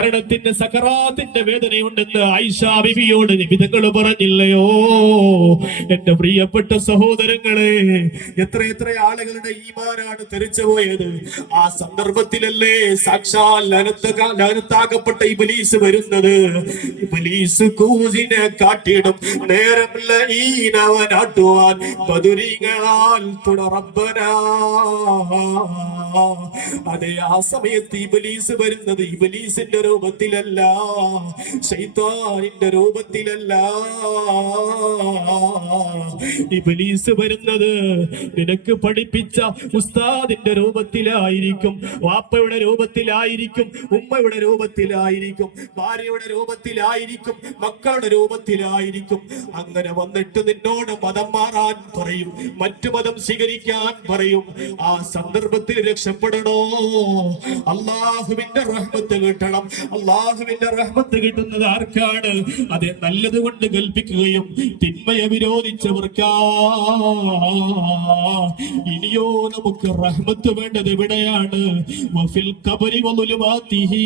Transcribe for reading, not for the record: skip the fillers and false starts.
മരണത്തിന്റെ സകറാത്തിന്റെ വേദനയുണ്ടെന്ന് ആയിഷ ബിബിയോട് നിബിതങ്ങൾ പറഞ്ഞില്ലയോ? എന്റെ പ്രിയപ്പെട്ട സഹോദരങ്ങളെ, എത്ര ആളുകളുടെ ഈമാനാണ് തെറിച്ചു പോയത്. ആ സന്ദർഭത്തിലല്ലേ സാക്ഷാൽ ലനത്താകപ്പെട്ട ഇബ്ലീസ് വരുന്നത്. ഇബ്ലീസ് കൂസിനെ കാട്ടിടും നേരമില്ല ഈനവനാട്ടുവാൻ ബദരീങ്ങളാൽ തുടറബ്ബനാ. അതെ, ആ സമയത്ത് ഇബ്ലീസ് വരുന്നത് ഇബ്ലീസിന്റെ രൂപത്തിലല്ല, ശൈത്താനിന്റെ രൂപത്തിലല്ല. ഇബ്ലീസ് വരുന്നത് നിനക്ക് പഠിപ്പിച്ച ഉസ്താദിന്റെ രൂപത്തിലായിരിക്കും, വാപ്പയുടെ രൂപത്തിലായിരിക്കും, ഉമ്മയുടെ രൂപത്തിലായിരിക്കും, ഭാര്യയുടെ രൂപത്തിലായിരിക്കും, മക്കളുടെ രൂപത്തിലായിരിക്കും. അങ്ങനെ വന്നിട്ട് നിന്നോട് മതം മാറാൻ പറയും, മറ്റു മതം സ്വീകരിക്കാൻ പറയും. ആ സന്ദർഭത്തിൽ രക്ഷപ്പെടണോ? അള്ളാഹുവിന്റെ റഹ്മത്ത് കിട്ടണം. അള്ളാഹുവിന്റെ റഹ്മത്ത് കിട്ടുന്നത് ആർക്കാണ്? അതെ, നല്ലത് കൊണ്ട് കൽപ്പിക്കുകയും തിന്മയെ വിരോധിച്ചവർക്കാ. ഇനിയോ നമുക്ക് റഹ്മത്ത് വേണ്ടത് എവിടെയാണ്? വഫിൽ ഖബരി വളുലുമാതിഹി.